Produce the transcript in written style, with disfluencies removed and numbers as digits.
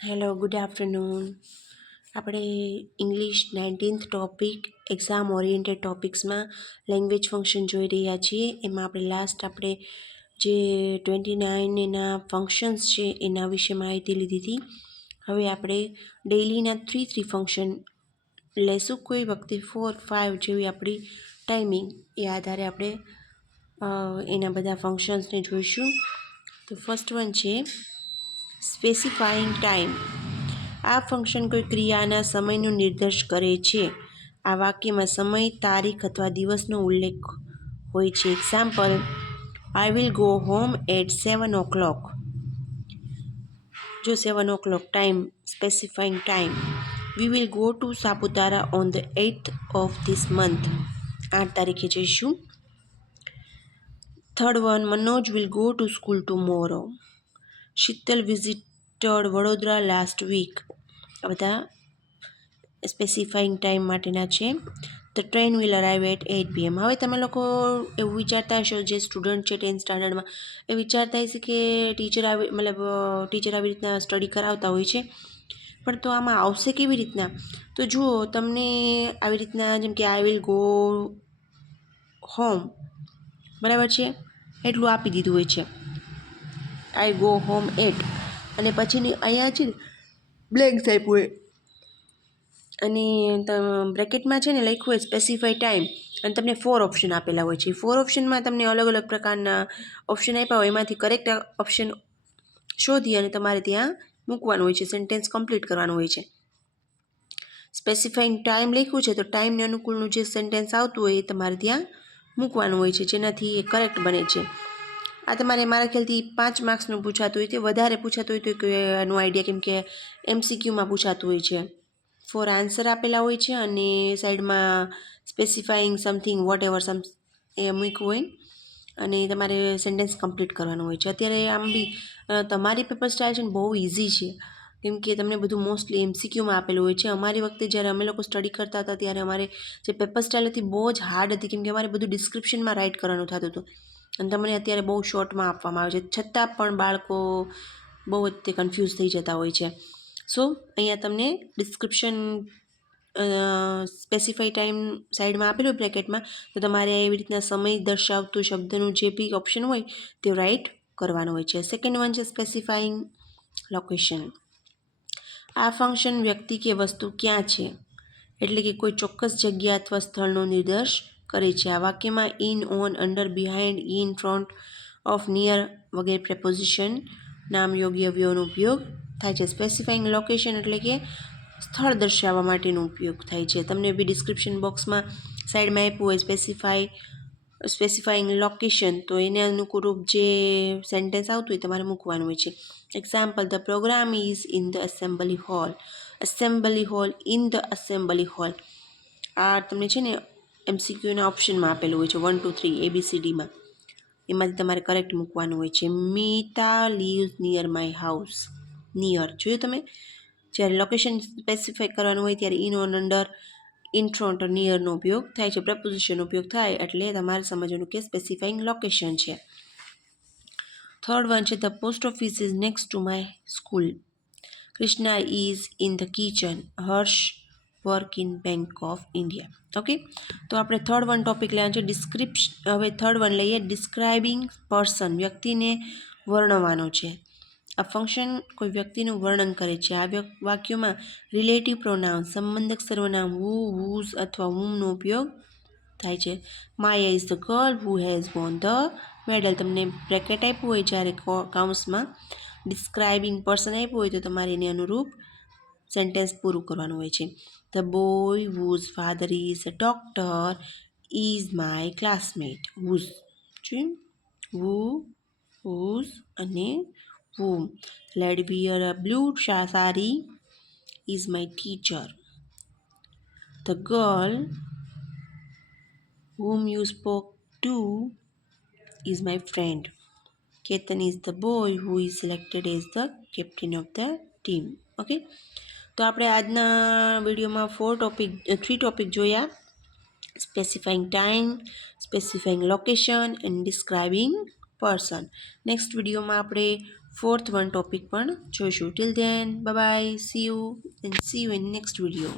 Hello, good afternoon. આપણે English 19th topic exam oriented ટોપિક્સમાં language function જોઈ રહ્યા છીએ. એમાં આપણે જે 29 એના ફંક્શન્સ છે એના વિશે માહિતી લીધી હતી. હવે આપણે ડેઇલીના 3 ફંક્શન લેશું. કોઈ વખતે 4-5 જેવી આપણી ટાઈમિંગ એ આધારે આપણે એના બધા ફંક્શન્સને જોઈશું. તો ફર્સ્ટ વન છે સ્પેસિફાઈંગ ટાઈમ. આ ફંક્શન કોઈ ક્રિયાના સમયનો નિર્દેશ કરે છે. આ વાક્યમાં સમય, તારીખ અથવા દિવસનો ઉલ્લેખ હોય છે. Example, I will go home at 7 o'clock. જો 7 o'clock time, specifying time. We will go to Saputara on the 8th of this month. 8 તારીખે જઈશું. Third one, Manoj will go to school tomorrow. Shital visited Vadodara last week. આ બધા specifying time માટેના છે. The train will arrive at 8 PM. હવે તમે લોકો એવું વિચારતા હશો, જે સ્ટુડન્ટ છે 10th સ્ટાન્ડર્ડમાં, એ વિચારતા હશે કે ટીચર આવી રીતના સ્ટડી કરાવતા હોય છે, પણ તો આમાં આવશે કેવી રીતના? તો જુઓ, તમને આવી રીતના જેમ કે આઈ વિલ ગો હોમ, બરાબર છે, એટલું આપી દીધું હોય છે, આઈ ગો હોમ એટ, અને પછીની અહીંયા છે ને બ્લેન્ક્સ આપ્યું હોય, અને બ્રેકેટમાં છે ને લખ્યું હોય સ્પેસિફાઈ ટાઈમ, અને તમને 4 ઓપ્શન આપેલા હોય છે. 4 ઓપ્શનમાં તમને અલગ અલગ પ્રકારના ઓપ્શન આપ્યા હોય, એમાંથી કરેક્ટ ઓપ્શન શોધી અને તમારે ત્યાં મૂકવાનું હોય છે, સેન્ટેન્સ કમ્પ્લીટ કરવાનું હોય છે. સ્પેસિફાઈંગ ટાઈમ લખ્યું છે, તો ટાઈમને અનુકૂળનું જે સેન્ટેન્સ આવતું હોય એ તમારે ત્યાં મૂકવાનું હોય છે, જેનાથી એ કરેક્ટ બને છે. આ તમારે મારા ખ્યાલથી 5 માર્ક્સનું પૂછાતું હોય, તે વધારે પૂછાતું હોય તો એનો આઈડિયા, કેમ કે MCQમાં પૂછાતું હોય છે. 4 આન્સર આપેલા હોય છે અને સાઈડમાં સ્પેસિફાઈંગ સમથિંગ વોટ એવર એ મૂક્યું હોય, અને તમારે સેન્ટેન્સ કમ્પ્લીટ કરવાનું હોય છે. અત્યારે આમ બી તમારી પેપર સ્ટાઇલ છે ને બહુ ઇઝી છે, કેમ કે તમને બધું મોસ્ટલી MCQમાં આપેલું હોય છે. અમારી વખતે જ્યારે અમે લોકો સ્ટડી કરતા હતા ત્યારે અમારે જે પેપર સ્ટાઇલ હતી બહુ જ હાર્ડ હતી, કેમ કે અમારે બધું ડિસ્ક્રિપ્શનમાં રાઇટ કરવાનું થતું હતું, અને તમને અત્યારે બહુ શોર્ટમાં આપવામાં આવે છે, છતાં પણ બાળકો બહુ જ તે કન્ફ્યુઝ થઈ જતા હોય છે. સો અહીંયા તમને ડિસ્ક્રિપ્શન સ્પેસિફાઈ ટાઈમ સાઈડમાં આપેલું હોય બ્રેકેટમાં, તો તમારે એવી રીતના સમય દર્શાવતું શબ્દનું જે બી ઓપ્શન હોય તે રાઇટ કરવાનું હોય છે. સેકન્ડ વન છે સ્પેસિફાઈંગ લોકેશન. આ ફંક્શન વ્યક્તિ કે વસ્તુ ક્યાં છે, એટલે કે કોઈ ચોક્કસ જગ્યા અથવા સ્થળનો નિર્દેશ કરે છે. આ વાક્યમાં in, on, under, behind, in, front of, near વગેરે પ્રેપોઝિશન નામ યોગ્ય અવયવનો ઉપયોગ થાય છે. સ્પેસિફાઈંગ લોકેશન એટલે કે સ્થળ દર્શાવવા માટેનો ઉપયોગ થાય છે. તમને બી ડિસ્ક્રિપ્શન બોક્સમાં સાઈડમાં આપ્યું હોય સ્પેસિફાઈંગ લોકેશન, તો એને અનુકૂળ જે સેન્ટેન્સ આવતું હોય તમારે મૂકવાનું હોય છે. Example, the program is in the assembly hall. Assembly hall, in the assembly hall. આ તમને છે ને MCQના ઓપ્શનમાં આપેલું હોય છે 1, 2, 3 ABCDમાં, એમાંથી તમારે કરેક્ટ મૂકવાનું હોય છે. Mita leaves near my house. Near જોયું તમે, જ્યારે લોકેશન સ્પેસિફાઈ કરવાનું હોય ત્યારે in, on, under, in, front, નિયરનો ઉપયોગ થાય છે, પ્રપોઝિશનનો ઉપયોગ થાય, એટલે તમારે સમજવાનું કે સ્પેસિફાઈંગ લોકેશન છે. થર્ડ વન છે the post office is next to my school. Krishna is in the kitchen. Harsh work in bank of India. Okay, તો આપણે થર્ડ વન ટોપિક લેવાનું છે ડિસ્ક્રિપ્શન. હવે થર્ડ વન લઈએ, ડિસ્ક્રાઇબિંગ પર્સન. વ્યક્તિને વર્ણવવાનો છે. આ ફંક્શન કોઈ વ્યક્તિનું વર્ણન કરે છે. આ વાક્યોમાં રિલેટિવ પ્રોનાઉન, સંબંધક સર્વનામ હુ, હુઝ અથવા હુમનો ઉપયોગ થાય છે. Maya is the girl who has won the medal. તમને બ્રેકેટ આપ્યું હોય જ્યારે કાઉન્સમાં ડિસ્ક્રાઇબિંગ પર્સન આપ્યું હોય તો તમારે એને અનુરૂપ સેન્ટેન્સ પૂરું કરવાનું હોય છે. The boy whose father is a doctor is my classmate. Whose who, whose અને whom. Lady wear a blue sari is my teacher. The girl whom you spoke to is my friend. Ketan is the boy who is selected as the captain of the team. Okay, તો આપણે આજના વિડીયોમાં 3 topic જોયા: specifying time, specifying location and describing person. Next વિડીયોમાં આપણે fourth one topic પણ જોઈશું. Till then bye bye, C you in next video.